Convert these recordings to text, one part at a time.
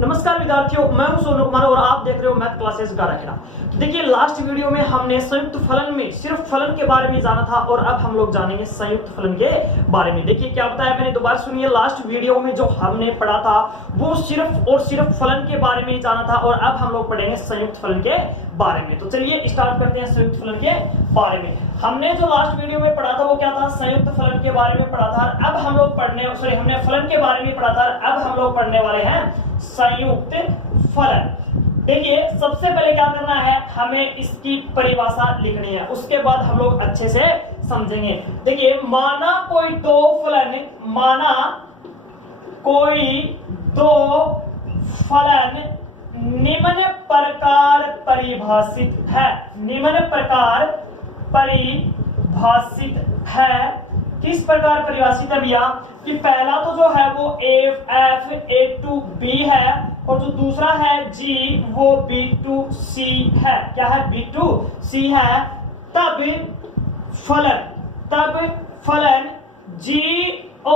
नमस्कार विद्यार्थियों, मैं हूं सोनू कुमार और आप देख रहे हो मैथ क्लासेस गाराखेड़ा। देखिए, लास्ट वीडियो में हमने संयुक्त फलन में सिर्फ फलन के बारे में जाना था और अब हम लोग जानेंगे संयुक्त फलन के बारे में। देखिए क्या बताया मैंने, दोबारा सुनिए। लास्ट वीडियो में जो हमने पढ़ा था वो सिर्फ और सिर्फ फलन के बारे में जाना था और अब हम लोग पढ़ेंगे संयुक्त फलन के बारे में। तो चलिए स्टार्ट करते हैं संयुक्त फलन के बारे में। हमने जो लास्ट वीडियो में पढ़ा था वो क्या था, संयुक्त फलन के बारे में पढ़ा था। अब हम लोग हमने फलन के बारे में पढ़ा था, अब हम लोग पढ़ने वाले हैं संयुक्त फलन। देखिए सबसे पहले क्या करना है, हमें इसकी परिभाषा लिखनी है, उसके बाद हम लोग अच्छे से समझेंगे। देखिए माना कोई दो फलन निम्न प्रकार परिभाषित है। निम्न प्रकार परिभाषित है। किस प्रकार परिभाषित है भैया, कि पहला तो जो है वो एफ ए टू बी है और जो दूसरा है जी वो बी टू सी है। क्या है, बी टू सी है। तब फलन जी ओ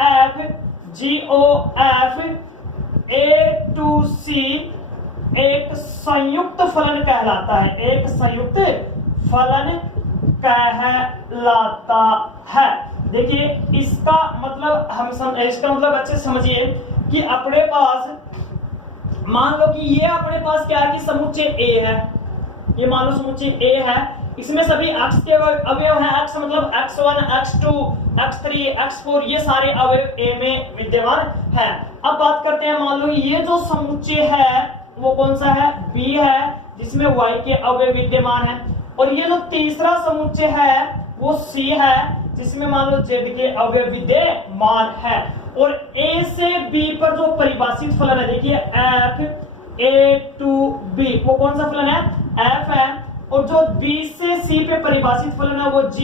एफ ए टू सी एक संयुक्त फलन कहलाता है। एक संयुक्त फलन कहलाता है। देखिए इसका मतलब अच्छे समझिए कि अपने पास मान लो कि ये अपने पास क्या है कि समुच्चय ए है। ये मान लो समुच्चय ए है, इसमें सभी x के अवयव हैं। x मतलब x1 x2 x3 x4 ये सारे अवयव ए में विद्यमान हैं। अब बात करते हैं, मान लो ये जो समुच्चय है वो कौन सा है, b है, जिसमें y के अवयव विद्यमान है। और ये जो तीसरा समुच्चय है वो c है, जिसमें मान लो z के अवयव विद्यमान है। और a से b पर जो परिभाषित फलन है, देखिए f a to b वो कौन सा फलन है, f है। और जो b से c पे परिभाषित फलन है वो g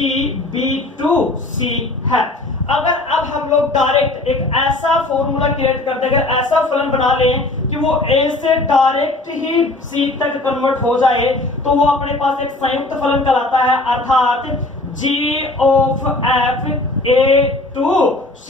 b to c है। अगर अब हम लोग डायरेक्ट एक ऐसा फॉर्मूला क्रिएट कर दे, अगर ऐसा फलन बना लें कि वो a से डायरेक्ट ही c तक कन्वर्ट हो जाए, तो वो अपने पास एक संयुक्त फलन कहलाता है, अर्थात g of f a to c।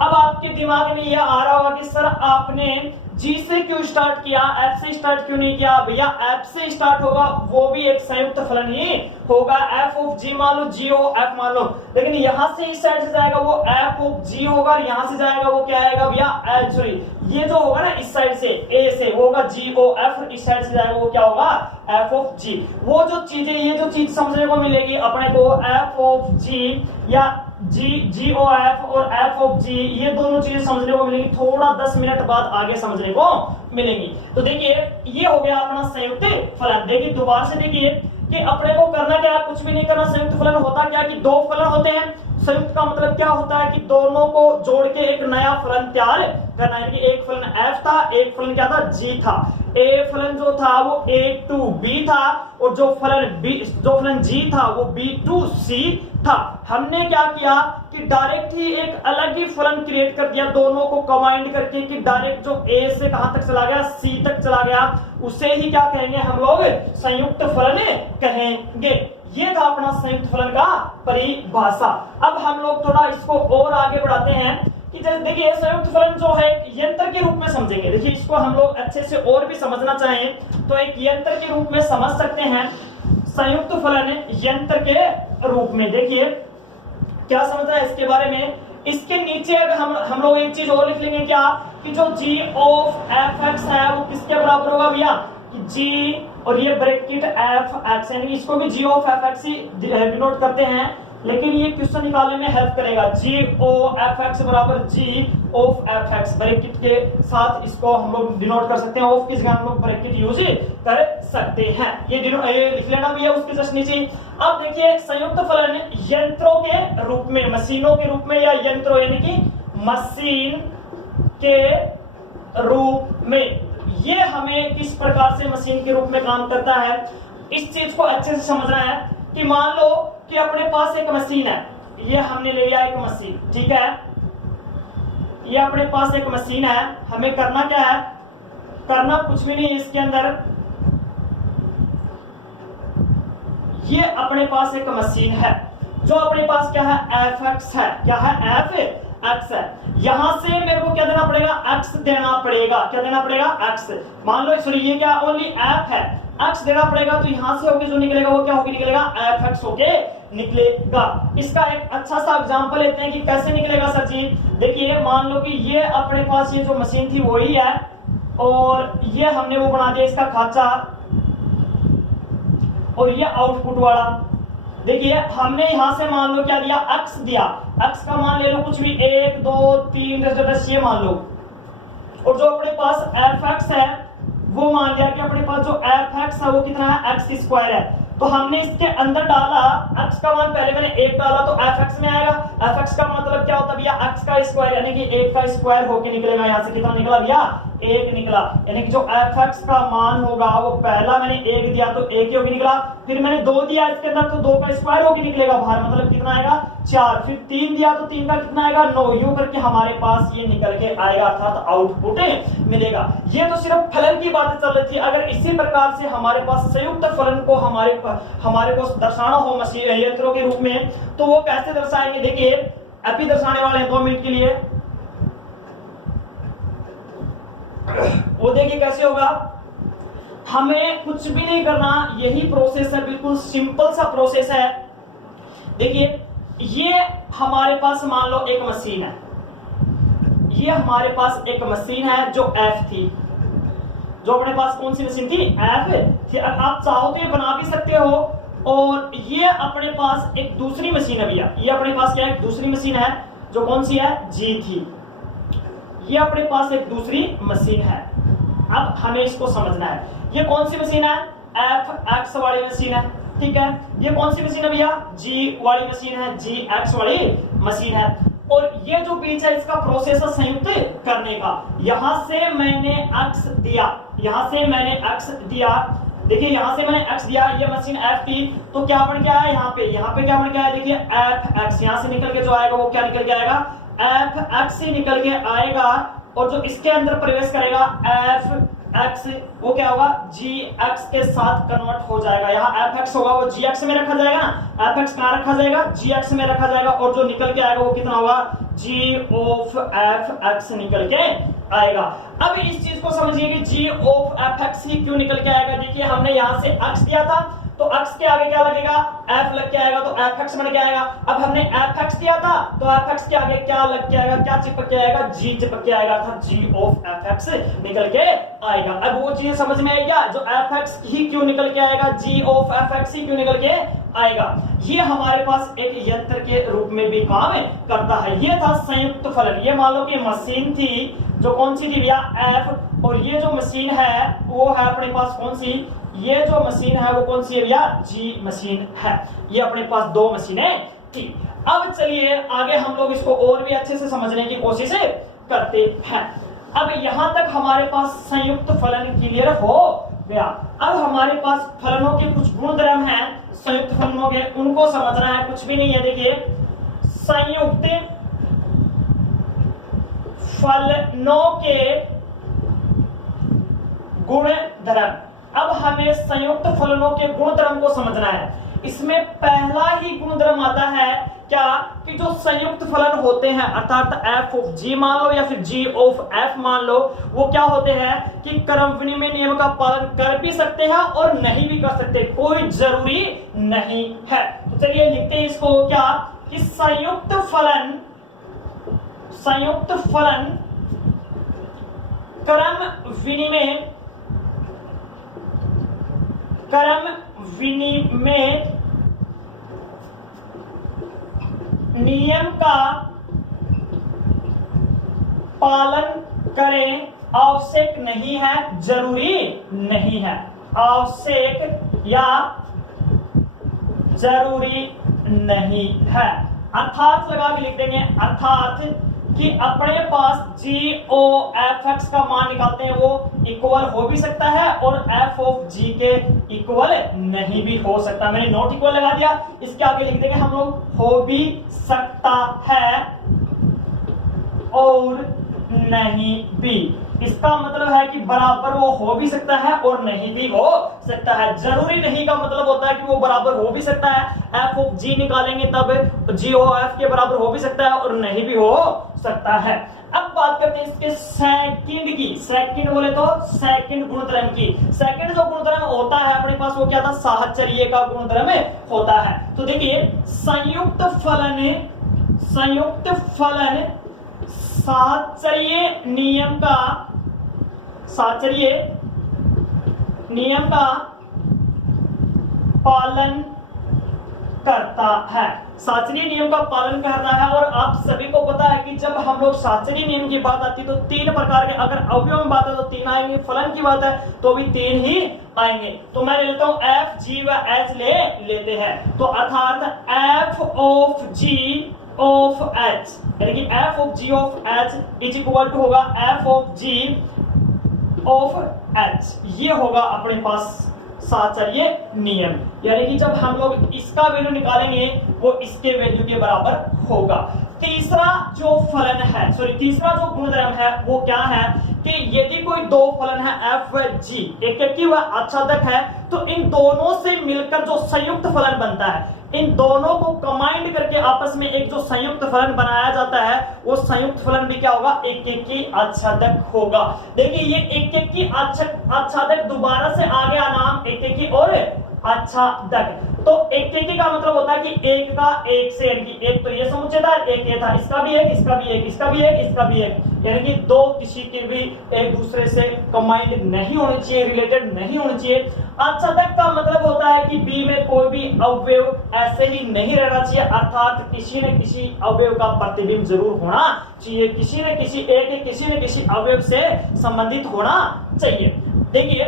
अब आपके दिमाग में यह आ रहा होगा कि सर आपने g से क्यों स्टार्ट किया, f से स्टार्ट क्यों नहीं किया। भैया f से स्टार्ट होगा, वो भी एक संयुक्त फलन ही होगा। f of g मान लो g o f मान लो, लेकिन यहां से इस साइड से जाएगा वो f of g होगा और यहां से जाएगा वो क्या आएगा भैया, सॉरी ये जो होगा ना इस साइड से a से वो होगा g o f, इस साइड से जाएगा वो क्या होगा f of g। वो जो चीजें, ये जो चीज समझने को मिलेगी अपने को, f of g या g o f और f of g, ये दोनों चीजें समझने को मिलेंगी थोड़ा 10 मिनट बाद आगे समझने को मिलेंगी। तो देखिए ये हो गया अपना संयुक्त फलन। देखिए दोबारा से देखिए कि अपने को करना क्या है, कुछ भी नहीं करना। संयुक्त फलन होता क्या कि दो फलन होते हैं। संयुक्त का मतलब क्या होता है कि दोनों को जोड़ के एक नया फलन तैयार करना है। कि एक फलन f था, एक फलन क्या था, g था। a फलन जो था वो a to b था और जो फलन g था वो b to c था। हमने क्या किया कि डायरेक्ट ही एक अलग ही फलन क्रिएट कर दिया, दोनों को कंबाइंड करके, कि डायरेक्ट जो a से कहां तक चला गया, c तक चला गया, उसे ही क्या कहेंगे हम लोग, संयुक्त फलन कहेंगे। ये था अपना संयुक्त फलन का परिभाषा। अब हम लोग थोड़ा इसको और आगे बढ़ाते हैं कि देखिए संयुक्त फलन जो है यंत्र के रूप में समझेंगे। देखिए इसको हम लोग अच्छे से और भी समझना चाहें तो एक यंत्र के रूप में समझ सकते हैं। संयुक्त फलन यंत्र के रूप में देखिए क्या समझना है इसके बारे में। इसके नीचे अगर हम लोग एक चीज और लिख लेंगे, क्या कि जो g of f(x) है वो किसके बराबर होगा भैया, कि g और ये ब्रैकेट f(x), यानी इसको भी g of f(x) he denote करते हैं, लेकिन ये क्वेश्चन निकालने में हेल्प करेगा। g o f x बराबर g of f x, bracket के साथ इसको हम लोग डिनोट कर सकते हैं। ऑफ की जगह हम लोग ब्रैकेट यूज कर सकते हैं। ये लिख लेना भी है उसके जस्ट नीचे। अब देखिए संयुक्त फलन यंत्रों के रूप में, मशीनों के रूप में, या यंत्रों यानी कि मशीन के रूप में, ये हमें किस प्रकार से मशीन के रूप में काम करता है इस चीज को अच्छे से समझना है। कि मान लो कि अपने पास एक मशीन है, ये हमने ले लिया एक मशीन, ठीक है, ये अपने पास एक मशीन है। हमें करना क्या है, करना कुछ भी नहीं, इसके अंदर ये अपने पास एक मशीन है जो अपने पास क्या है, एफ एक्स है। क्या है, एफ x है, यहां से मेरे को क्या देना पड़ेगा, x देना पड़ेगा। क्या देना पड़ेगा, x। मान लो सॉरी ये क्या ओनली f है, x देना पड़ेगा, तो यहां से होके जो निकलेगा वो क्या होके निकलेगा, fx होके निकलेगा। इसका एक अच्छा सा एग्जांपल लेते हैं कि कैसे निकलेगा सर जी। देखिए मान लो कि ये अपने पास ये जो मशीन थी वही है, और ये हमने वो बना दिया इसका खांचा, और ये आउटपुट वाला। देखिए हमने यहां से मान लो क्या दिया, x दिया, x का मान ले लो कुछ भी 1 2 3 10 ये मान लो, और जो अपने पास fx है वो मान लिया कि अपने पास जो fx है वो कितना है, x स्क्वायर है। तो हमने इसके अंदर डाला x का मान, पहले मैंने 1 डाला तो fx में आएगा। fx का मतलब क्या होता है भैया, x का स्क्वायर, यानी कि 1 का स्क्वायर होके निकलेगा। यहां से कितना निकला भैया, 1 निकला, यानी कि जो fx का मान होगा वो पहला मैंने 1 दिया तो 1 ही होके निकला, फिर मैंने 2 दिया इसके अंदर तो 2 का स्क्वायर होके निकलेगा बाहर, मतलब कितना आएगा 4, फिर 3 दिया तो 3 का कितना आएगा 9, यूं करके हमारे पास ये निकल के आएगा, अर्थात आउटपुट मिलेगा। ये तो सिर्फ फलन की बातें चल रही थी। अगर इसी प्रकार से हमारे पास संयुक्त फलन को हमारे को दर्शाना हो मशीन यंत्रों के रूप में, तो वो कैसे दर्शाएंगे। देखिए अभी दर्शाने वाले हैं 2 मिनट के लिए, वो देखिए कैसे होगा। हमें कुछ भी नहीं करना, यही प्रोसेस है, बिल्कुल सिंपल सा प्रोसेस है। देखिए ये हमारे पास मान लो एक मशीन है, ये हमारे पास एक मशीन है जो F थी, जो अपने पास कौन सी मशीन थी, F थी। आप चाहो तो ये बना भी सकते हो, और ये अपने पास एक दूसरी मशीन है भैया, ये अपने पास क्या है, एक दूसरी मशीन है जो कौन सी है, G थी। ये अपने पास एक दूसरी मशीन है। अब हमें इसको समझना है, ये कौन सी मशीन है, fx वाली मशीन है, ठीक है। ये कौन सी मशीन है भैया, G वाली मशीन है, gx वाली मशीन है। और ये जो बीच है इसका प्रोसेस है संयुक्त करने का। यहां से मैंने x दिया, यहां से मैंने x दिया, देखिए यहां से मैंने x दिया, ये मशीन F थी, तो क्या बन के आया यहाँ पे क्या बन के आया, देखिए fx, यहां से निकल के जो आएगा वो क्या निकल के आएगा, fx से निकल के आएगा, और जो इसके अंदर प्रवेश करेगा fx वो क्या होगा, gx के साथ कन्वर्ट हो जाएगा। यहाँ fx होगा वो gx में रखा जाएगा ना, fx कहाँ रखा जाएगा, gx में रखा जाएगा, और जो निकल के आएगा वो कितना होगा, g of fx निकल के आएगा। अब इस चीज को समझिए कि g of fx ही क्यों निकल के आएगा। देखिए हमने यहाँ से x दिया था, तो x के आगे क्या लगेगा, f लग के आएगा, तो fx बन के आएगा। अब हमने fx दिया था, तो fx के आगे क्या लग के आएगा, क्या चिपक के आएगा, g चिपक के आएगा, अर्थात g of fx निकल के आएगा। अब वो चीज समझ में आई क्या, जो fx ही क्यों निकल के आएगा, g of fx ही क्यों निकल के आएगा। ये हमारे पास एक यंत्र के रूप में भी काम करता है। ये था संयुक्त फलन। ये मान लो कि मशीन थी जो कौन सी थी भैया, f, और ये जो मशीन है वो है अपने पास कौन सी, ये जो मशीन है वो कौन सी है भैया, G मशीन है। ये अपने पास 2 मशीनें थी। अब चलिए आगे हम लोग इसको और भी अच्छे से समझने की कोशिश करते हैं। अब यहां तक हमारे पास संयुक्त फलन क्लियर हो गया। अब हमारे पास फलनों के कुछ गुणधर्म हैं संयुक्त फलनों के, उनको समझना है, कुछ भी नहीं है। देखिए संयुक्त फलनों के गुणधर्म। अब हमें संयुक्त फलनों के गुणधर्म को समझना है। इसमें पहला ही गुणधर्म आता है क्या, कि जो संयुक्त फलन होते हैं अर्थात f of g मान लो या फिर g of f मान लो, वो क्या होते हैं कि क्रम विनिमय नियम का पालन कर भी सकते हैं और नहीं भी कर सकते, कोई जरूरी नहीं है। तो चलिए लिखते हैं इसको क्या, कि संयुक्त फलन क्रम विनिमय नियम का पालन करें, आवश्यक नहीं है, जरूरी नहीं है। आवश्यक या जरूरी नहीं है, अर्थात लगा के लिख देंगे, अर्थात कि अपने पास g(f(x) का मान निकालते हैं वो इक्वल हो भी सकता है और f of g के इक्वल नहीं भी हो सकता। मैंने नॉट इक्वल लगा दिया, इसके आगे लिख देंगे हम लोग, हो भी सकता है और नहीं भी। इसका मतलब है कि बराबर वो हो भी सकता है और नहीं भी हो सकता है। जरूरी नहीं का मतलब होता है कि वो बराबर हो भी सकता है, एफ ऑफ जी निकालेंगे तब जी ओ एफ के बराबर हो भी सकता है और नहीं भी हो सकता है। अब बात करते हैं इसके सेकंड की, सेकंड बोले तो सेकंड गुणधर्म की। सेकंड जो गुणधर्म होता है अपने पास वो क्या था, साहचर्य का गुणधर्म होता है। तो देखिए संयुक्त फलन साहचर्य नियम का पालन करता है, साहचर्य नियम का पालन करता है। और आप सभी को पता है कि जब हम लोग साहचर्य नियम की बात आती है तो तीन प्रकार के, अगर अवयव में बात है तो तीन आएंगे, फलन की बात है तो भी तीन ही आएंगे। तो मैं ले लेता हूं एफ जी व एच लेते हैं। तो अर्थात F of G of H, यानी कि F of G of H is equal to होगा F of G of H. ये होगा अपने पास साहचर्य नियम, यानी कि जब हम लोग इसका वैल्यू निकालेंगे वो इसके वैल्यू के बराबर होगा। तीसरा जो फलन है, तीसरा जो गुणधर्म है वो क्या है कि यदि कोई दो फलन है एफ व जी, एक व आच्छादक है, तो इन दोनों से मिलकर जो संयुक्त फलन बनता है, इन दोनों को कंबाइंड करके आपस में एक जो संयुक्त फलन बनाया जाता है वो संयुक्त फलन भी क्या होगा, एक की आच्छादक होगा। देखिए ये एक की आच्छादक दोबारा से आ गया नाम एक की और आच्छादक। तो एक का मतलब होता है कि एक का एक से, यानी कि एक तो ये समुच्चय था, एक ये था, इसका भी एक, इसका भी एक, इसका भी एक, इसका भी एक, यानी कि दो किसी के भी एक दूसरे से कंबाइंड नहीं होने चाहिए, रिलेटेड नहीं होने चाहिए। आच्छादक का मतलब होता है कि बी में कोई भी अवयव ऐसे ही नहीं रहना चाहिए, अर्थात किसी न किसी अवयव का प्रतिबिंब जरूर होना चाहिए, किसी न किसी अवयव से संबंधित होना चाहिए। देखिए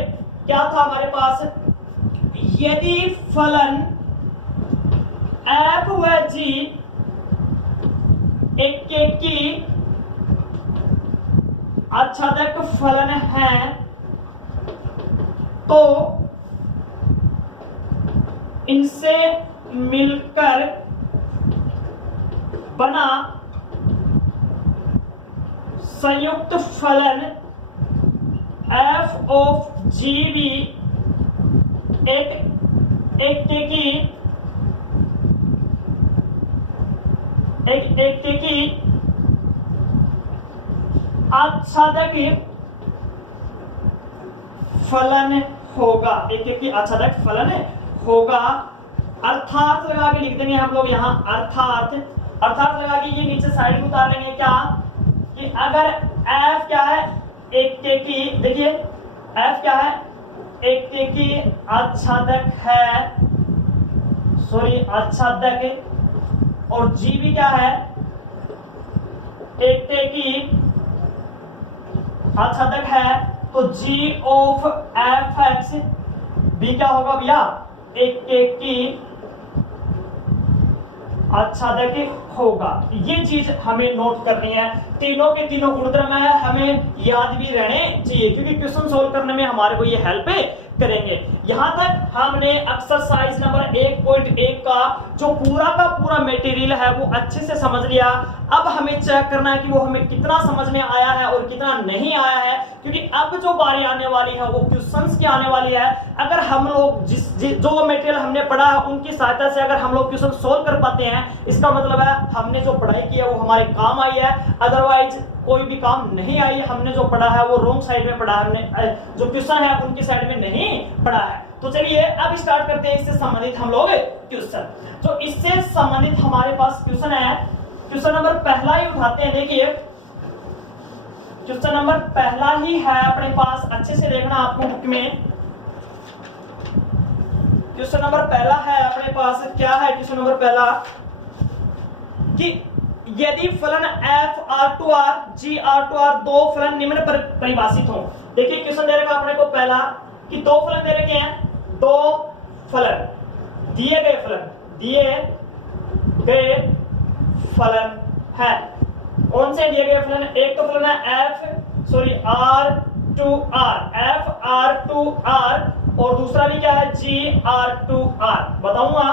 क्या था हमारे पास, यदि फलन एफ व जी एक की आच्छादक फलन है तो इनसे मिलकर बना संयुक्त फलन एफ ऑफ जी भी एक की आच्छादक फलन होगा, एक की आच्छादक फलन होगा। अर्थात लगा के लिख देंगे हम लोग यहाँ, अर्थात लगा के ये नीचे साइड में उतार लेंगे क्या कि अगर एफ क्या है, एक की, देखिए एफ क्या है, एक की आच्छादक है, आच्छादक, और जी भी क्या है, एक की आच्छादक है, तो जी ऑफ एफ एक्स भी क्या होगा भैया, एक की आच्छादक होगा। ये चीज हमें नोट करनी है, तीनों के तीनों गुणधर्म है, हमें याद भी रहने चाहिए क्योंकि क्वेश्चन सोल्व करने में हमारे को ये हेल्प करेंगे। यहां तक हमने एक्सरसाइज नंबर 1.1 का जो का पूरा मटेरियल है वो अच्छे से समझ लिया। अब हमें चेक करना है कि वो हमें कितना समझ में आया है और कितना नहीं आया है, क्योंकि अब जो बारी आने वाली है वो क्वेश्चंस की आने वाली है। अगर हम लोग जो मटेरियल हमने पढ़ा है उनकी सहायता से अगर हम लोग क्वेश्चन सोल्व कर पाते हैं, इसका मतलब है हमने जो पढ़ाई की है वो हमारे काम आई है, अदरवाइज कोई भी काम नहीं आई। हमने जो पढ़ा है वो रॉन्ग साइड में पढ़ा है, हमने जो क्वेश्चन है उनकी साइड में नहीं पढ़ा है। तो चलिए अब स्टार्ट करते हैं इससे संबंधित हम लोग क्वेश्चन। तो इससे संबंधित हमारे पास क्वेश्चन है, क्वेश्चन नंबर पहला ही उठाते हैं। देखिए क्वेश्चन नंबर पहला ही है अपने पास, अच्छे से देखना आपको बुक में। क्वेश्चन नंबर पहला है अपने पास, क्या है क्वेश्चन नंबर पहला कि यदि फलन f R to R g R to R दो फलन निम्न पर परिभाषित हो। देखिए क्वेश्चन दे रखा अपने को पहला कि दो फलन दे रखे हैं, दो फलन दिए गए फलन है। कौन से दिए गए फलन? एक तो फलन है आर टू आर और दूसरा भी क्या है जी आर टू आर। बताऊंगा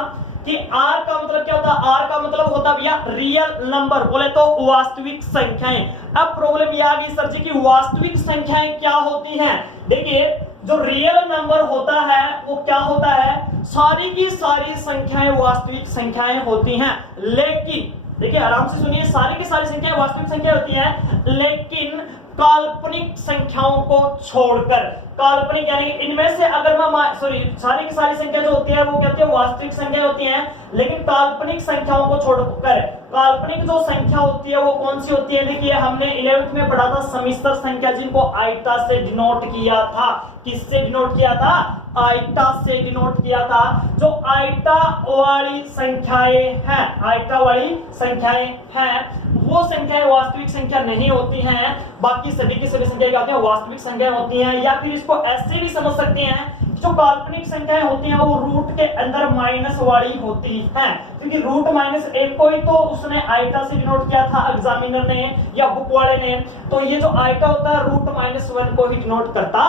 कि r का मतलब क्या होता है, r का मतलब होता भैया रियल नंबर, बोले तो वास्तविक संख्याएं। अब प्रॉब्लम ये आ गई सर जी कि वास्तविक संख्याएं क्या होती हैं। देखिए जो रियल नंबर होता है वो क्या होता है, सारी की सारी संख्याएं वास्तविक संख्याएं होती हैं, लेकिन देखिए आराम से सुनिए, सारी की सारी संख्याएं वास्तविक संख्या होती हैं, लेकिन काल्पनिक संख्याओं को छोड़कर, काल्पनिक यानी इनमें से अगर मैं सारी की सारी संख्या जो होती है वो क्या होती है, वास्तविक संख्या होती है, लेकिन काल्पनिक संख्याओं को छोड़कर काल्पनिक जो संख्या होती है वो कौन सी होती है। देखिए हमने 11th में पढ़ा था समिश्र संख्या, जिनको आइटा से डिनोट किया था। किससे डिनोट किया था, आइटा से डिनोट किया था। जो आइटा वाली संख्याएं हैं, आइटा वाली संख्याएं हैं वो संख्याएं वास्तविक संख्या नहीं होती हैं, बाकी सभी की सभी संख्याएं क्या होती हैं, वास्तविक संख्याएं होती हैं। या फिर इसको ऐसे भी समझ सकते हैं, जो काल्पनिक संख्याएं होती हैं वो रूट के अंदर माइनस वाली होती हैं, क्योंकि रूट -1 को ही तो उसने आइटा से डिनोट किया था एग्जामिनर ने या बुक वाले ने, तो ये जो आइटा होता है रूट -1 को ही डिनोट करता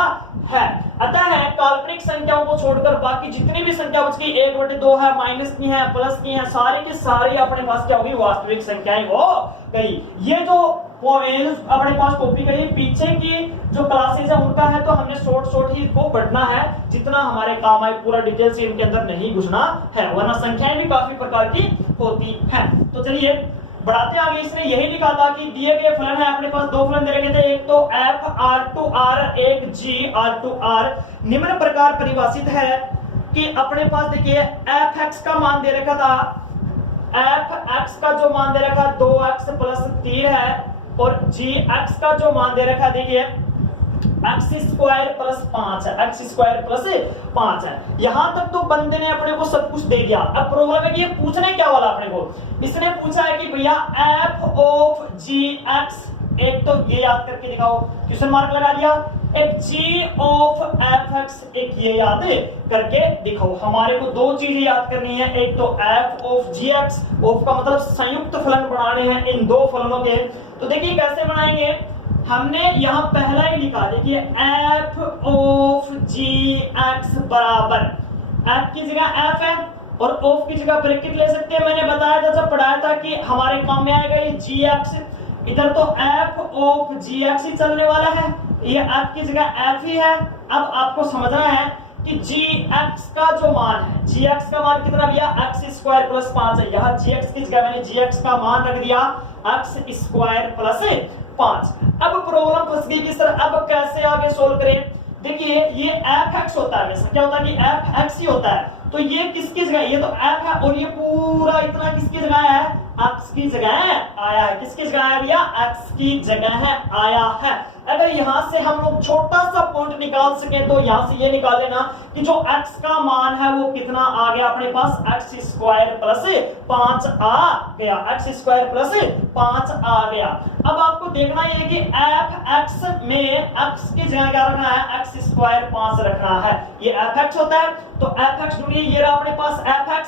है। अतः है काल्पनिक संख्याओं को छोड़कर बाकी जितनी भी संख्या बच गई 1/2 है, माइनस की है, प्लस की है, सारी की सारी अपने पास क्या होगी, वास्तविक संख्याएं हो गई। ये जो अपने पास टॉपिक है, ये पीछे की जो क्लासेज है उनका है, तो हमने शॉर्ट ही इसको पढ़ना है जितना हमारे काम आए, पूरा डिटेल से इनके अंदर नहीं घुसना है, वरना संख्याएं भी काफी प्रकार की होती हैं। तो चलिए बढ़ाते आगे। इसने यही लिखा था कि दिए गए फलन है, अपने पास दो फलन दे रखे थे, एक तो f(r)(r), एक g(r)(r). निम्न प्रकार परिभाषित है कि अपने पास देखिए f(x) का मान दे रखा था, f(x) का जो मान दे रखा 2x + 3 है, और gx का जो मान दे रखा देखिए x² + 5 है, x² + 5 है। यहां तक तो बंदे ने अपने को सब कुछ दे दिया। अब प्रॉब्लम है कि ये पूछने क्या वाला अपने को, इसने पूछा है कि भैया f(g(x), एक तो ये याद करके दिखाओ, क्वेश्चन मार्क लगा दिया, एक g(f(x), एक ये याद करके दिखाओ। हमारे को दो चीजें याद करनी है, एक तो f(g(x), ऑफ का मतलब संयुक्त फलन बनाने हैं इन दो फलनों के। तो देखिए कैसे बनाएंगे, हमने यहां पहला ही लिखा, देखिए f(g(x) बराबर, f की जगह f है और ऑफ की जगह ब्रैकेट ले सकते हैं। मैंने बताया था जब पढ़ाया था कि हमारे काम में आएगा ये gx, इधर तो f(g(x) ही चलने वाला है, ये f की जगह f ही है। अब आपको समझना है कि gx का जो मान है, gx का मान कितना भैया, x² + 5 है। यहाँ gx की जगह मैंने gx का मान रख दिया x² + 5। अब प्रॉब्लम फंस गई कि सर अब कैसे आगे सोल्व करें। देखिए ये f(x) होता है, वैसे क्या होता है कि f(x) ही होता है, तो ये किसकी जगह, ये तो f है और ये पूरा इतना किसकी जगह है, x की जगह आया है। किसकी जगह आया भैया, x की जगह है आया है। अगर यहां से हम लोग छोटा सा पॉइंट निकाल सके तो यहां से ये निकाल लेना कि जो x का मान है वो कितना आ गया अपने पास, x² + 5 आ गया, x² + 5 आ गया। अब आपको देखना है कि f(x) में x की जगह क्या रखना है, x² 5 रखना है। ये f(x) होता है, तो f(x) ढूंढिए, ये रहा अपने पास f(x)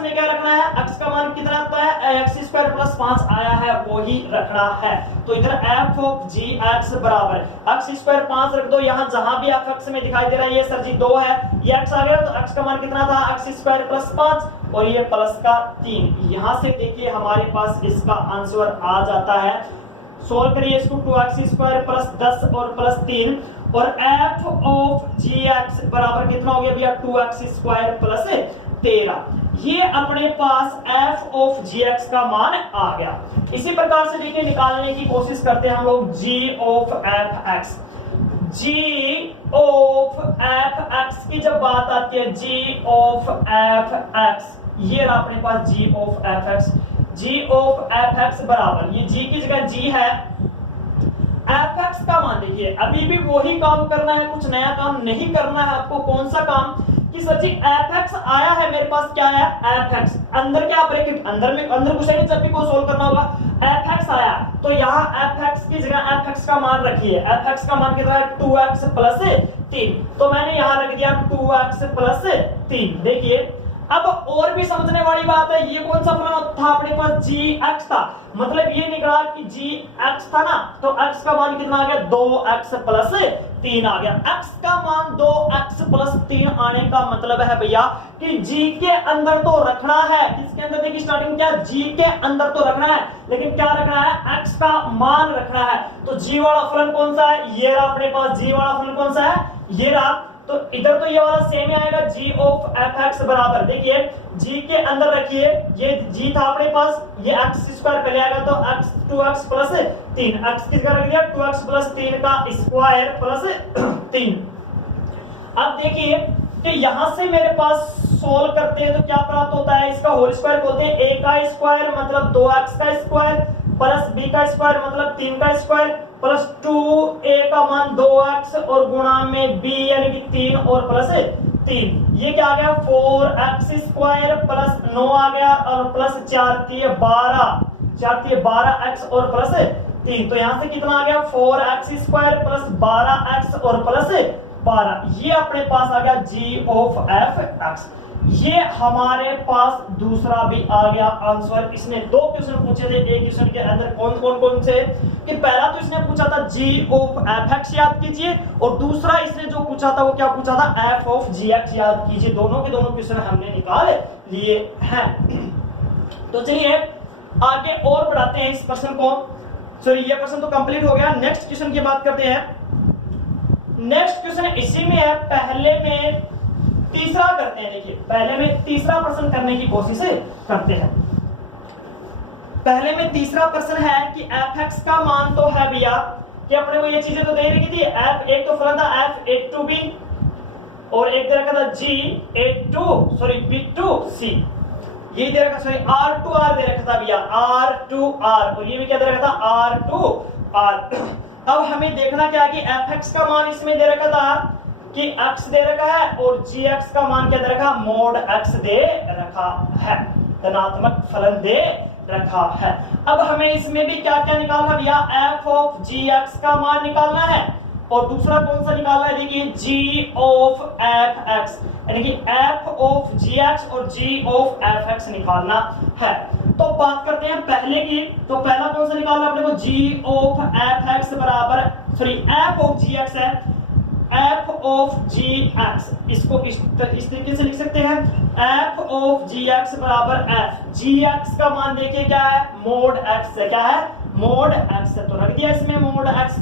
में क्या रखना है, x का मान कितना आता है, x² + 5 आया है वो ही रखना है। तो इधर f(g(x) बराबर x² 5 रख दो, यहाँ जहां भी f(x) में दिखाई दे रहा है ये सर जी 2 है, ये x आ गया, तो x का मान कितना था, x² + 5 और ये प्लस का 3। यहां से देखिए हमारे पास इसका आंसर आ जाता है। सोल्व करिए इसको, 2x² + 10 और +3, और f(g(x) बराबर कितना हो गया भैया, 2x² + 13। ये अपने पास f(g(x) का मान आ गया। इसी प्रकार से देखिए निकालने की कोशिश करते हैं हम लोग g(f(x). g(f(x) की जब बात आती है, g(f(x), ये रहा अपने पास g(f(x). g(f(x) बराबर, ये g की जगह g है, f(x) का मान देखिए अभी भी वही काम करना है, कुछ नया काम नहीं करना है आपको। कौन सा काम कि सर जी f(x) आया है मेरे पास, क्या है f(x), अंदर क्या ब्रैकेट, अंदर घुसेंगे जब भी को सोल्व करना होगा, f(x) आया तो यहाँ f(x) की जगह f(x) का मान रखिए। f(x) का मान कितना है, 2x + 3, तो मैंने यहाँ रख दिया 2x + 3। देखिए अब और भी समझने वाली बात है, ये कौन सा फलन था अपने पास, gx था, मतलब ये निकला कि gx था ना, तो x का मान कितना आ गया 2x प्लस 3 आ गया। x का मान 2x प्लस 3 आने का मतलब है भैया कि g के अंदर तो रखना है, किसके अंदर, देखिए स्टार्टिंग क्या, g के अंदर तो रखना है, लेकिन क्या रखना है, x का मान रखना है। तो g वाला फलन कौन सा है, ये रहा अपने पास, g वाला फलन कौन सा है, ये रहा। तो इधर तो ये वाला सेम ही आएगा, g ऑफ fx बराबर, देखिए g के अंदर रखिए, ये g था अपने पास, ये x स्क्वायर पहले आएगा, तो x 2x प्लस 3, x किसका रख दिया 2x प्लस 3 का स्क्वायर प्लस 3। अब देखिए कि यहां से मेरे पास सोल्व करते हैं तो क्या प्राप्त होता है, इसका होल स्क्वायर बोलते हैं, a का स्क्वायर मतलब 2x का स्क्वायर प्लस b का स्क्वायर मतलब 3 का स्क्वायर प्लस 2a का मान 2x और गुणा में b यानी कि 3 और प्लस 3, ये क्या आ गया 4x स्क्वायर प्लस 9 आ गया और प्लस 4 3 12x और प्लस 3, तो यहां से कितना आ गया 4x स्क्वायर प्लस 12x और प्लस 12, ये अपने पास आ गया g ऑफ f(x)। ये हमारे पास दूसरा भी आ गया आंसर। इसने दो क्वेश्चन पूछे थे, एक क्वेश्चन के अंदर कौन से कि पहला तो इसने पूछा था g ऑफ f(x) याद कीजिए, और दूसरा इसने जो पूछा था वो क्या पूछा था, f ऑफ gx याद कीजिए। दोनों के दोनों क्वेश्चन हमने निकाल लिए हैं। तो चलिए आगे और बढ़ाते हैं इस प्रश्न को, सॉरी ये प्रश्न तो कंप्लीट हो गया। नेक्स्ट क्वेश्चन की बात करते हैं। नेक्स्ट क्वेश्चन इसी में है, पहले में तीसरा करते हैं। देखिए पहले में तीसरा प्रश्न करने की कोशिश करते हैं। पहले में तीसरा प्रश्न है कि f(x) का मान तो है भैया कि अपने को ये चीजें तो दे रखी थी, f एक तो फलन था f(a2b) और एक दे रखा था b2c, ये दे रखा, सॉरी r2r दे रखा था भैया, r2r, और ये भी क्या दे रखा था r2r। अब हमें देखना क्या है कि f(x) का मान इसमें दे रखा था कि x दे रखा है और gx का मान क्या दे रखा, मोड x दे रखा है, धनात्मक फलन दे रखा है। अब हमें इसमें भी क्या क्या निकालना भैया, f ऑफ gx का मान निकालना है और दूसरा कौन सा निकालना है, देखिए g ऑफ f(x), यानी कि f ऑफ gx और g ऑफ f(x) निकालना है। तो बात करते हैं पहले की, तो पहला कौन सा निकालना है अपने को, g ऑफ f(x) बराबर, सॉरी f ऑफ gx है, f ऑफ gx, इसको इस तरीके से लिख सकते हैं, f ऑफ gx बराबर f, gx का मान देखिए क्या है, मोड x है, क्या है, मोड x है, तो रख दिया इसमें मोड x।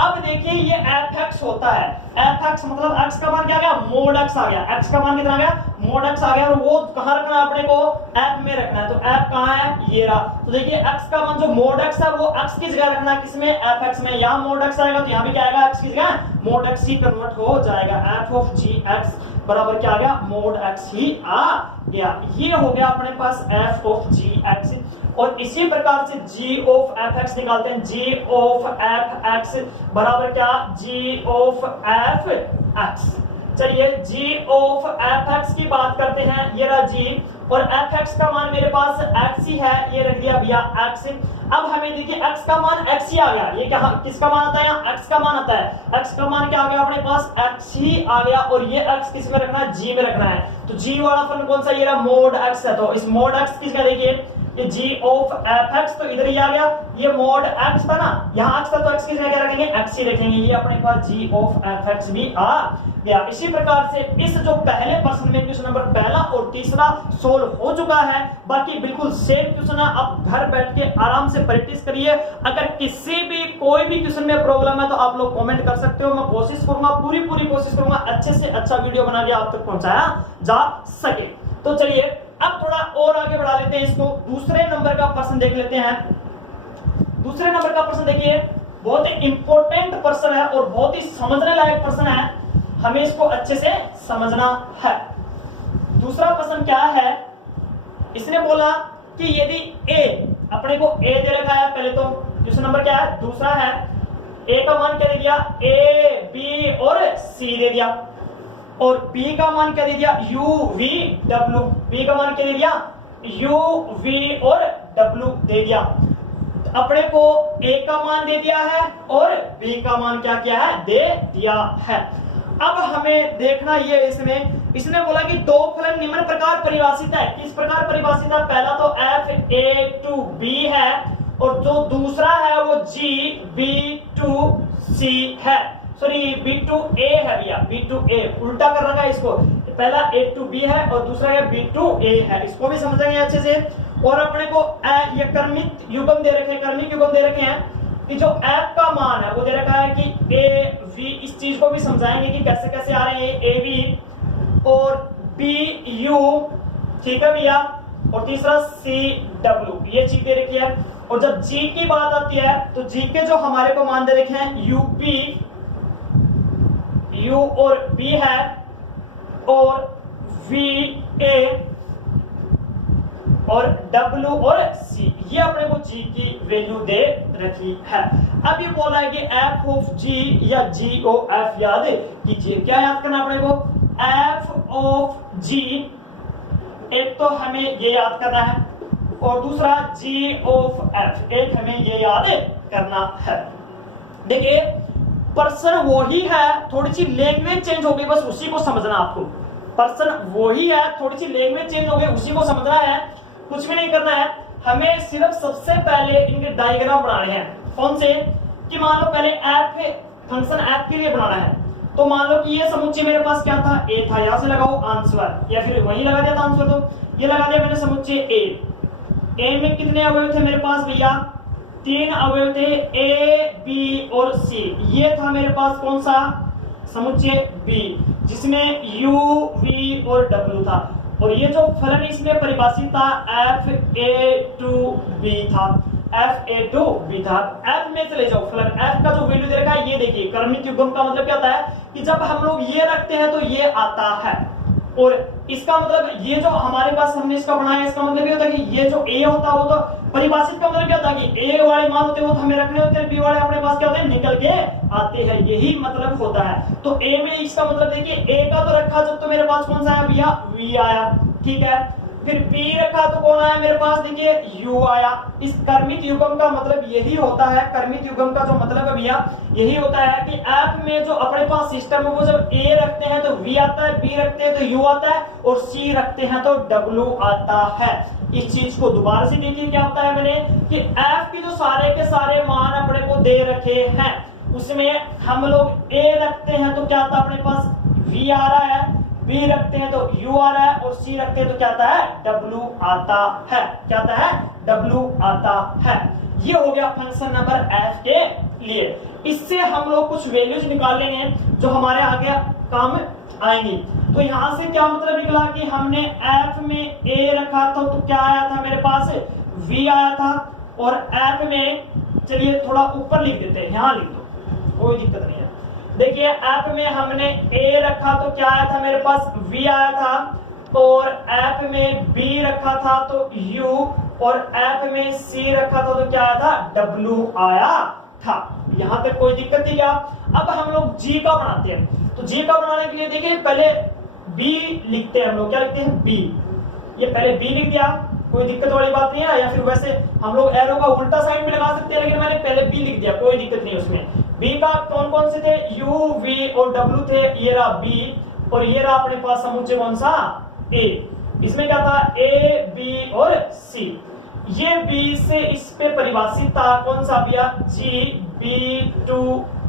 अब देखिए ये f(x) होता है, f(x) मतलब x का मान क्या आ गया, मोड x आ गया, x का मान कितना आ गया, मोड x आ गया, और वो कहां रखना है अपने को, f में रखना है, तो f कहां है, ये रहा। तो देखिए x का मान जो मोड x है वो x की जगह रखना है, किसमें, f(x) में, यहां मोड x आएगा तो यहां भी क्या आएगा, x की जगह मोड x ही कन्वर्ट हो जाएगा, f ऑफ gx बराबर क्या आ गया, मोड x ही आ गया। ये हो गया अपने पास f ऑफ gx, और इसी प्रकार से g ऑफ f(x) निकालते हैं, g ऑफ f(x) बराबर क्या, g ऑफ f(x). चलिए g ऑफ f(x) की बात करते हैं, ये रहा g, और f(x) का मान मेरे पास x ही है, ये रख दिया भैया x। अब हमें देखिए x का मान x ही आ गया, ये क्या किसका मान आता है, यहाँ x का मान आता है, x का मान क्या आ गया अपने पास, x ही आ गया, और ये x किस में रखना है, g में रखना है। तो g वाला फलन कौन सा, ये रहा मोड x है, तो इस मोड x किसका, देखिए ये g ऑफ f(x) तो इधर ही आ गया, ये मोड x था ना, यहाँ x था तो x की जगह क्या रखेंगे, x ही रखेंगे, ये अपने पास g ऑफ f(x) भी आ गया। इसी प्रकार से इस जो पहले प्रश्न में क्वेश्चन नंबर पहला और तीसरा सोल्व हो चुका है, बाकी बिल्कुल सेम क्वेश्चन है, आप घर बैठ के आराम से प्रैक्टिस करिए। अगर किसी भी कोई भी क्वेश्चन में प्रॉब्लम है तो आप लोग कमेंट कर सकते हो, मैं कोशिश करूंगा, पूरी कोशिश करूंगा अच्छे से अच्छा वीडियो बना के आप तक पहुंचाया जा सके। तो चलिए अब थोड़ा और आगे बढ़ा लेते हैं इसको, दूसरे नंबर का प्रश्न देख लेते हैं। दूसरे नंबर का प्रश्न देखिए, बहुत ही इंपॉर्टेंट प्रश्न है और बहुत ही समझने लायक प्रश्न है, हमें इसको अच्छे से समझना है। दूसरा प्रश्न क्या है, इसने बोला कि यदि a, अपने को a दे रखा है, पहले तो क्वेश्चन नंबर क्या है, दूसरा है, a का मान क्या दे दिया, a b और c दे दिया, और b का मान क्या दे दिया, u v w, b का मान क्या दे दिया, u v और w दे दिया। अपने को a का मान दे दिया है और b का मान क्या किया है, दे दिया है। अब हमें देखना ये इसमें इसने बोला कि दो फलन निम्न प्रकार परिभाषित है। किस प्रकार परिभाषित है? पहला तो f a to b है और जो दूसरा है वो g b to c है, सॉरी b to a है भैया, b to a उल्टा कर रखा है इसको, पहला a to b है और दूसरा है b to a है, इसको भी समझेंगे अच्छे से। और अपने को ये क्रमिक युग्म दे रखे हैं, क्रमिक युग्म दे रखे हैं कि जो f का मान है वो दे रखा है कि a v, इस चीज को भी समझाएंगे कि कैसे कैसे आ रहे हैं a v और b u, ठीक है भैया, और तीसरा c w, ये चीज दे रखी है। और जब g की बात आती है तो g के जो हमारे को मान दे रखे हैं u p, u और b है और v a और W और C, ये अपने को G की वैल्यू दे रखी है। अब ये बोला है कि f ऑफ G या G ऑफ F याद कीजिए। क्या याद करना अपने को? f ऑफ G, एक तो हमें ये याद करना है और दूसरा G ऑफ F, एक हमें ये याद करना है। देखिए पर्सन वही है, थोड़ी सी लैंग्वेज चेंज हो गई, बस उसी को समझना आपको। पर्सन वही है, थोड़ी सी लैंग्वेज चेंज हो गई, उसी को समझना है, कुछ भी नहीं करना है। हमें सिर्फ सबसे पहले इनके डायग्राम बनाने हैं। कौन से? कि मान लो पहले f फंक्शन f के लिए बनाना है, तो मान लो कि ये समुच्चय मेरे पास क्या था? a था, यहां से लगाओ आंसर, या फिर वहीं लगा दिया था आंसर, तो ये लगा दिया मैंने समुच्चय a में कितने अवयव थे मेरे पास भैया? 3 अवयव थे, a b और c। ये था मेरे पास कौन सा? समुच्चय b, जिसमें u v और w था। और ये जो फलन इसमें परिभाषित था f a to b था, f a to b था। f में चले जाओ, फलन f का जो वैल्यू दे रखा है ये देखिए, क्रमिक युग्म का मतलब क्या होता है कि जब हम लोग ये रखते हैं तो ये आता है, और इसका मतलब ये जो हमारे पास हमने इसका बनाया, इसका मतलब ये होता है कि ये जो a होता है वो तो परिभाषित का मतलब क्या होता है कि a वाले मान होते हैं वो तो हमें रखने होते हैं, b वाले अपने पास क्या होते हैं? निकल के आते हैं, यही मतलब होता है। तो a में इसका मतलब देखिए a का तो रखा जब तो मेरे पास कौन सा आया भैया? v आया, ठीक है। फिर b रखा तो कौन आया मेरे पास? देखिए u आया। इस कर्मित युग्म का मतलब यही होता है, कर्मित युग्म का जो मतलब है भैया यही होता है कि f में जो अपने पास सिस्टम है वो जब a रखते हैं तो v आता है, b रखते हैं तो u आता है और c रखते हैं तो w आता है। इस चीज को दोबारा से देखिए क्या होता है मैंने कि f के जो सारे के सारे मान अपने को दे रखे हैं उसमें हम लोग a रखते हैं तो क्या आता है अपने पास? v आ रहा है, b रखते हैं तो u आ रहा है और c रखते हैं तो क्या आता है? w आता है। क्या आता है? w आता है। ये हो गया फंक्शन नंबर f के लिए। इससे हम लोग कुछ वैल्यूज निकाल लेंगे जो हमारे आगे काम आएंगी। तो यहां से क्या मतलब निकला कि हमने f में a रखा था तो क्या आया था मेरे पास? v आया था, और f में चलिए थोड़ा ऊपर लिख देते हैं, यहां लिख दो, कोई दिक्कत नहीं है। देखिए f में हमने a रखा तो क्या आया था मेरे पास? v आया था, और f में b रखा था तो u, और f में c रखा था तो क्या आया था? w आया था। यहां तक कोई दिक्कत नहीं क्या? अब हम लोग g का बनाते हैं, तो g का बनाने के लिए देखिए पहले b लिखते हैं हम लोग, क्या लिखते हैं? b। ये पहले b लिख दिया, कोई दिक्कत वाली बात नहीं है, या फिर वैसे हम लोग एरो का उल्टा साइड में लगा सकते हैं, लेकिन मैंने पहले b लिख दिया, कोई दिक्कत नहीं उसमें। b का कौन कौन से थे? u v और w थे, ये रहा b, और ये रहा अपने पास समुच्चय कौन सा? a। इसमें क्या था? a b और c। ये b से इस पे परिभाषित था कौन सा भैया? g b to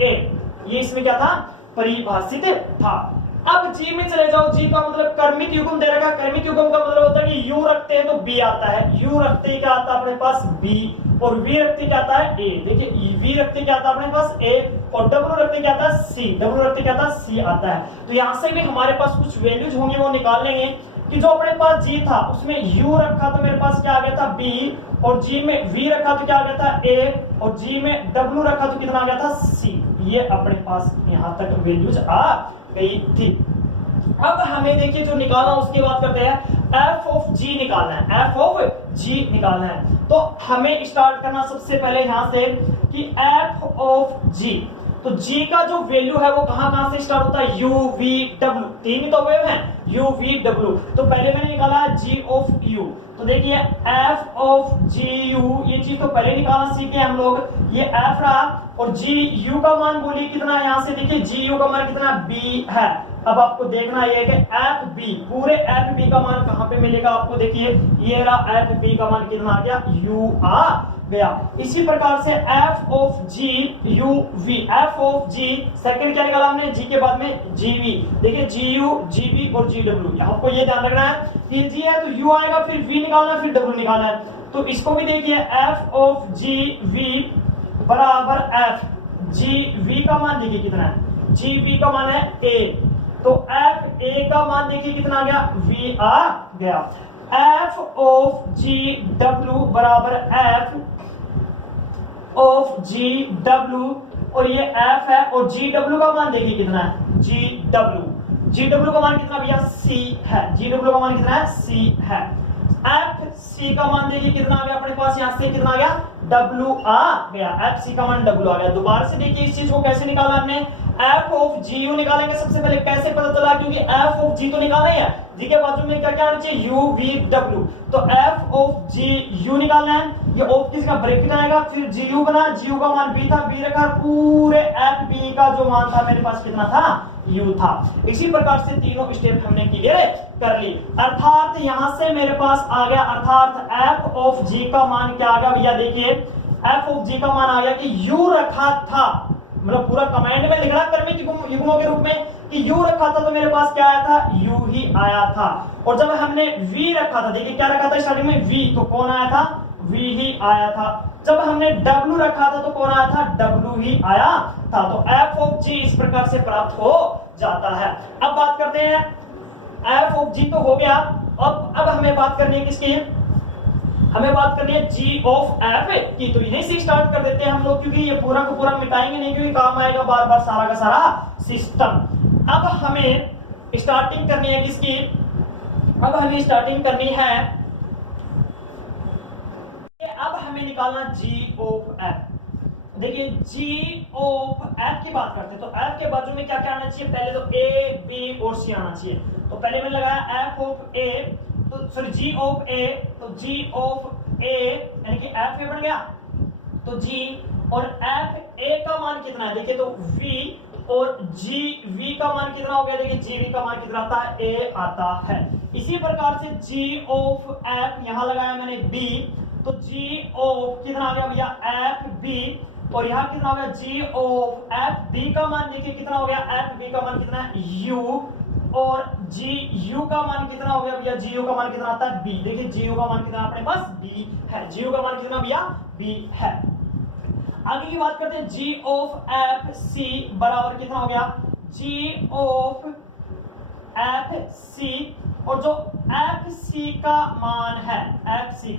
a, ये इसमें क्या था? परिभाषित था। अब g में चले जाओ, g का मतलब कर्मित युग्म दे रखा। कर्मित युग्म का मतलब होता है कि u रखते हैं तो b आता है, u रखते ही क्या आता है अपने पास? b, और v रखते क्या आता है? a। देखिए v रखते क्या आता है अपने पास? a, और w रखते क्या आता है? c। w रखते क्या आता है? c आता है। तो यहां से भी हमारे पास कुछ वैल्यूज होंगे वो निकाल लेंगे कि जो अपने पास g था उसमें u रखा तो मेरे पास क्या आ गया था? b, और g में v रखा तो क्या आ गया था? a, और g में w रखा तो कितना आ गया था? c। ये अपने पास यहां तक वैल्यूज आ गई थी। अब हमें देखिए जो निकालना उसकी बात करते हैं, f ऑफ g निकालना है, f ऑफ g निकालना है। तो हमें स्टार्ट करना सबसे पहले यहां से कि f ऑफ g, तो g का जो वैल्यू है वो कहां से स्टार्ट होता है, u v w, तीन ही तो वेव हैं, u v w। तो पहले मैंने निकाला g ऑफ u, तो देखिए f ऑफ g u, ये चीज तो पहले निकालना सीखे हम लोग, ये f रहा, और g u का मान बोलिए कितना है, यहां से देखिए g u का मान कितना b है। अब आपको देखना ये है कि एफ बी, पूरे एफ बी का मान कहां पे मिलेगा आपको, देखिए ये रहा एफ बी का मान कितना आ गया, यू आ गया। इसी प्रकार से f of g u v, f of g second क्या निकाला हमने, जी के बाद में जी वी, देखिए जी यू जी वी और जी डब्ल्यू, आपको ये ध्यान रखना है कि जी है तो यू आएगा, फिर वी निकालना है, फिर डब्ल्यू निकालना है। तो इसको भी देखिए एफ ऑफ जी वी बराबर एफ जी वी का मान देखिए कितना है, जी वी का मान है ए, तो एफ ए का मान देखिए कितना आ गया, वी आ गया। एफ ऑफ जी डब्ल्यू बराबर एफ ऑफ जी डब्ल्यू, और ये एफ है, और जी डब्ल्यू का मान देखिए कितना है, जी डब्ल्यू का मान कितना भैया, सी है, जी डब्ल्यू का मान कितना है, सी है। एफ सी का मान देखिए कितना आ गया अपने पास, यहां से कितना आ गया, डब्ल्यू आ गया, एफ सी का मान डब्ल्यू आ गया। दोबारा से देखिए इस चीज को कैसे निकाला हमने, एफ ऑफ जी यू निकालेंगे सबसे पहले, कैसे पता चला, क्योंकि एफ ऑफ जी तो निकालना ही है, जी के बाजू में क्या क्या आना चाहिए, यू वी डब्ल्यू, तो एफ ऑफ जी यू निकालना है, ये ऑफ किसका ब्रैकेट आएगा, फिर जी यू बना, जी यू का मान बी था, बी रखा, पूरे एफ बी का जो मान था मेरे पास कितना था, यू था। इसी प्रकार से तीनों स्टेप हमने क्लियर कर ली, अर्थात यहां से मेरे पास आ गया, अर्थात एफ ऑफ जी का मान क्या आ गया भैया, देखिए एफ ऑफ जी का मान आ गया कि यू रखा था, मतलब पूरा कमांड में लिखना क्रमिक युग्मों के रूप में कि यू रखा था, तो मेरे पास क्या आया था, यू ही आया था। और जब हमने वी रखा था, देखिए क्या रखा था स्टार्टिंग में, वी, तो कौन आया था, वी ही आया था। जब हमने डब्ल्यू रखा था तो कौन आया था, डब्ल्यू ही आया था। तो एफ ऑफ जी इस प्रकार से प्राप्त हो जाता है। अब बात करते हैं, एफ ऑफ जी तो हो गया, अब हमें बात करनी है किसकी, हमें बात करनी है जी ऑफ एफ की। तो यहीं से स्टार्ट कर देते हैं हम लोग, क्योंकि ये पूरा का पूरा मिटाएंगे नहीं, क्योंकि काम आएगा बार बार सारा का सारा सिस्टम। अब हमें स्टार्टिंग करनी है किसकी, अब हमें स्टार्टिंग करनी है, अब हमें निकालना जी ऑफ एफ। देखिए जी ऑफ एफ की बात करते हैं, तो एफ के बाजू में क्या क्या आना चाहिए, पहले तो ए बी और सी आना चाहिए। तो पहले मैंने लगाया एफ ऑफ ए, तो सॉरी जी ऑफ ए, तो जी ऑफ ए यानी कि एफ ए बन गया, तो जी, और एफ ए का मान कितना है, देखिए तो वी, और जी वी का मान कितना हो गया, देखिए जी वी का मान कितना आता है, ए आता है। इसी प्रकार से जी ऑफ एफ यहां लगाया मैंने बी, तो जी ऑफ कितना आ गया भैया, एफ बी, और यहां कितना हो गया, जी ऑफ एफ बी का मान देखिए कितना हो गया, एफ बी का मान कितना है, यू, और जी यू का मान कितना हो गया भैया, जी यू का मान कितना आता है, बी, देखिए जी यू का मान कितना अपने पास, बी है, जी यू का मान कितना भैया, बी है। आगे की बात करते हैं, जी ऑफ एफ सी बराबर कितना हो गया, जी ऑफ एफ सी, और जो एफ सी का मान है, एफ सी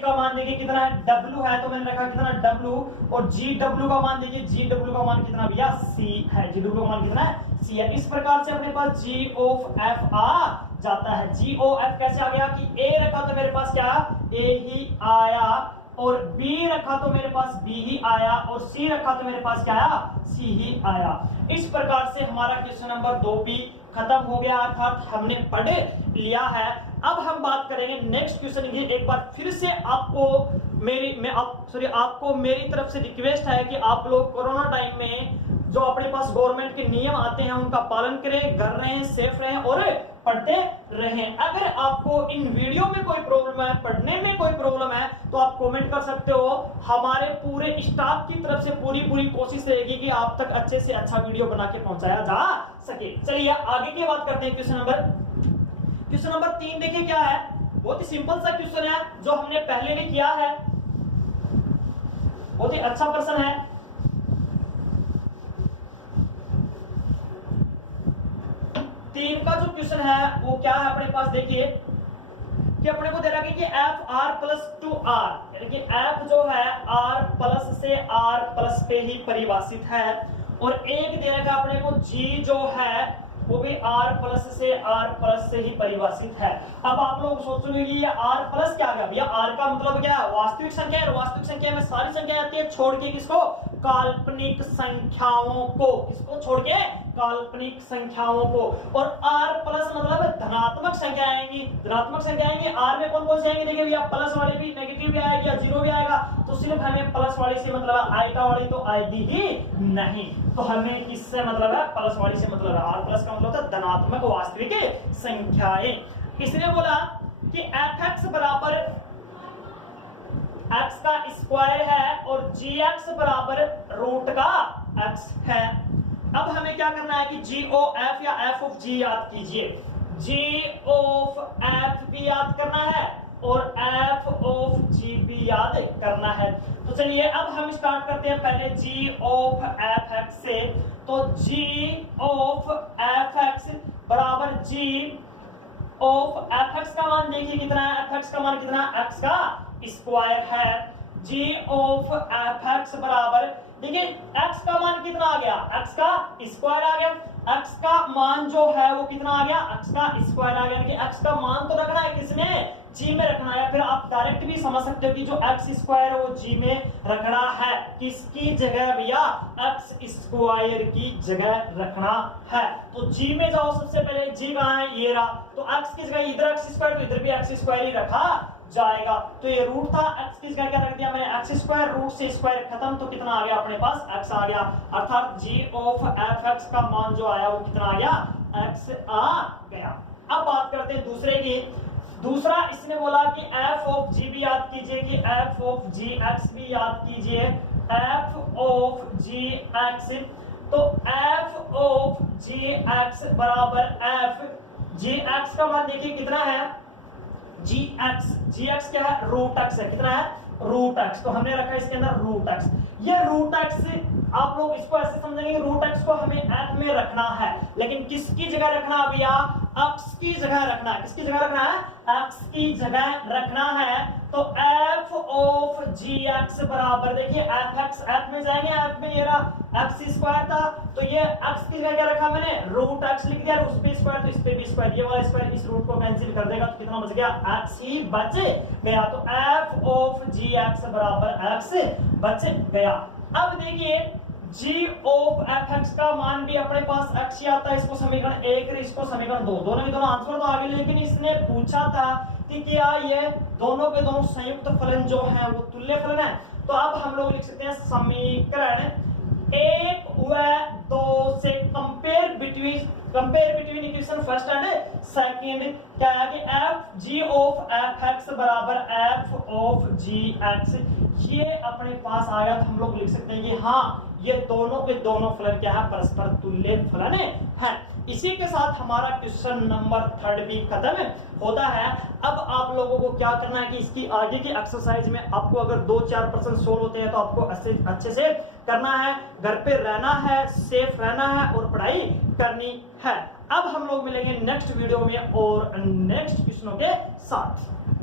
का मान देखिए कितना है, डब्ल्यू है, तो मैंने रखा कितना डब्ल्यू, और जी डब्ल्यू का मान देखिए, जी डब्ल्यू का मान कितना भैया, सी है, जी डब्ल्यू का मान कितना है, सी है। इस प्रकार से अपने पास जी ऑफ एफ आ जाता है। जी ओ एफ कैसे आ गया कि ए रखा तो मेरे पास क्या, ए ही आया, और बी रखा तो मेरे पास बी ही आया, और सी रखा तो मेरे पास क्या आया, सी ही आया। इस प्रकार से हमारा क्वेश्चन नंबर 2 भी खत्म हो गया, अर्थात हमने पढ़ लिया है। अब हम बात करेंगे नेक्स्ट क्वेश्चन की। एक बार फिर से आपको मेरी तरफ से रिक्वेस्ट है कि आप लोग कोरोना टाइम में जो अपने पास गवर्नमेंट के नियम आते हैं उनका पालन करें, घर रहें, सेफ रहें और पढ़ते रहें। अगर आपको इन वीडियो में कोई प्रॉब्लम है, पढ़ने में कोई प्रॉब्लम है, तो आप कमेंट कर सकते हो। हमारे पूरे स्टाफ की तरफ से पूरी कोशिश रहेगी कि आप तक अच्छे से अच्छा वीडियो बना के पहुंचाया जा सके। चलिए आगे की बात करते हैं। क्वेश्चन नंबर 3 देखिए क्या है, बहुत ही सिंपल सा क्वेश्चन है जो हमने पहले भी किया है, बहुत ही अच्छा प्रश्न है। तीन का जो क्वेश्चन है वो क्या है अपने पास, देखिए कि अपने को दे रहा है कि f R plus to R, यानी कि एफ जो है आर प्लस से आर प्लस पे ही परिभाषित है, और एक दे रखा अपने को जी जो है वो भी आर प्लस से ही परिभाषित है। अब आप लोग सोचोगे कि ये आर प्लस क्या आ गया भैया, आर का मतलब क्या है, वास्तविक संख्या है, और वास्तविक संख्या में सारी संख्या आती है छोड़ के किसको, काल्पनिक संख्याओं को, किसको छोड़ के, काल्पनिक संख्याओं को। और r प्लस मतलब धनात्मक संख्या आएंगी, धनात्मक संख्या आएंगी। r में कौन कौन से आएंगे, देखिए भैया प्लस वाली भी, नेगेटिव भी आएगी या जीरो भी आएगा। तो सिर्फ हमें प्लस वाली से मतलब है, आइटा वाली तो आएगी ही नहीं। तो हमें किससे मतलब है, प्लस वाली से मतलब है। r प्लस का मतलब होता है धनात्मक वास्तविक संख्याएं। इसलिए बोला कि fx बराबर x का स्क्वायर है और gx बराबर रूट का x है। अब हमें क्या करना है कि g of f या f of g याद कीजिए, g of f भी याद करना है और f of g भी याद करना है। तो चलिए अब हम स्टार्ट करते हैं पहले g of fx से। तो g of fx बराबर g of fx का मान देखिए कितना है, fx का मान कितना है, x का स्क्वायर है। g of fx बराबर, देखिए x का मान कितना आ गया, x का स्क्वायर आ गया। x का मान जो है वो कितना आ गया, x का स्क्वायर आ गया। कि x का मान तो रखना है किसमें, g में रखना है। फिर आप डायरेक्ट भी समझ सकते हो कि जो x स्क्वायर है वो g में रखना है। किसकी जगह भैया, x स्क्वायर की जगह रखना है। तो g में जाओ, सबसे पहले g कहां है, ये रहा। तो x की जगह इधर x स्क्वायर, तो इधर भी x स्क्वायर ही रखा जाएगा। तो ये रूट था, x की जगह क्या रख दिया मैंने, x स्क्वायर, रूट से स्क्वायर खत्म, तो कितना आ गया अपने पास, x आ गया। अर्थात g of fx का मान जो आया वो कितना आ गया, x आ गया। अब बात करते हैं दूसरे की। दूसरा इसने बोला कि f of g भी याद कीजिए, कि f of gx भी याद कीजिए, f of gx। तो f of gx बराबर f, gx का मान देखिए कितना है, gx क्या है, रूट x है। कितना है, रूट x। तो हमने रखा इसके अंदर रूट x। ये रूट x आप लोग इसको ऐसे समझेंगे, रूट x को हमें f में रखना है, लेकिन किसकी जगह रखना है भैया, x की जगह रखना है। किसकी जगह रखना है, x की जगह रखना है। तो f of gx बराबर, देखिए fx, f में जाएंगे, f में ये रहा x स्क्वायर था, तो ये x की जगह क्या रखा मैंने, रूट x लिख दिया। उस पे स्क्वायर तो इस पे भी स्क्वायर, ये वाला स्क्वायर इस रूट को कैंसिल कर देगा, तो कितना बच गया, x ही बच गया। तो f of gx बराबर x बच गया। अब देखिए g of fx का मान भी अपने पास x ही आता है। इसको समीकरण 1 इसको समीकरण 2, दोनों के दोनों आंसर तो आगे, लेकिन इसने पूछा था कि क्या ये दोनों के दोनों संयुक्त फलन जो है वो तुल्य फलन है। तो अब हम लोग लिख सकते हैं समीकरण 1 व 2 से compare between equation first and second. क्या है कि f g of fx बराबर f of gx, ये अपने पास आ गया। तो हम लोग लिख सकते हैं कि हाँ, ये दोनों के दोनों फलन क्या है, परस्पर तुल्य फलन है। इसी के साथ हमारा क्वेश्चन नंबर 3 भी खत्म होता है। अब आप लोगों को क्या करना है कि इसकी आगे की एक्सरसाइज में आपको अगर 2-4% सोल्व होते हैं तो आपको अच्छे से करना है, घर पे रहना है, सेफ रहना है और पढ़ाई करनी है। अब हम लोग मिलेंगे नेक्स्ट वीडियो में और नेक्स्ट क्वेश्चनों के साथ।